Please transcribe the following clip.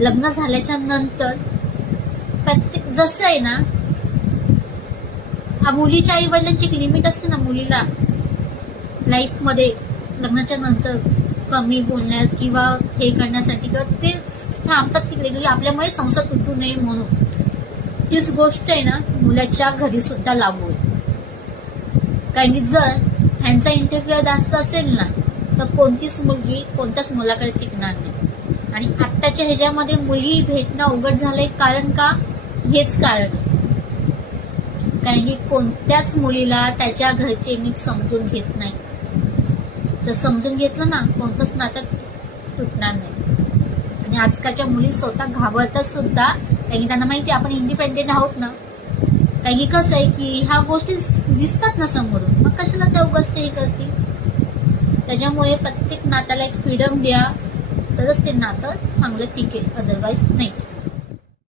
लग्न झाल्याच्या नंतर प्रत्येक जसं आहे ना, मुलीच्या आई वडिलांची एक लिमिट असते ना मुलीला लाईफ मध्ये लग्नाच्या नंतर कमी बोलण्यास किंवा हे करण्यासाठी, तर ते थांबतात तिकडे की आपल्यामुळे संसार तुटू नये म्हणून. तीच गोष्ट आहे ना मुलाच्या घरी सुद्धा लागू आहे. कारण की जर ह्यांचा इंटरव्ह्यू जास्त असेल ना तर कोणतीच मुलगी कोणत्याच मुलाकडे टिकणार नाही. आणि आत्ताच्या ह्याच्यामध्ये मुली भेटणं अवघड झालंय. कारण का? हेच कारण आहे. कारण की कोणत्याच मुलीला त्याच्या घरचे नीट समजून घेत नाही. तर समजून घेतलं ना कोणतंच नातं तुटणार नाही. आणि आजकालच्या मुली स्वतः घाबरतात सुद्धा, कारण की त्यांना माहिती आपण इंडिपेंडेंट आहोत ना. कारण की कसं आहे की ह्या गोष्टी दिसतात ना समोरून, मग कशाला त्या उगाच ते हे करतील. त्याच्यामुळे प्रत्येक नात्याला एक फ्रीडम द्या, तरच ते नातं चांगलं टिकेल, अदरवाईज नाही.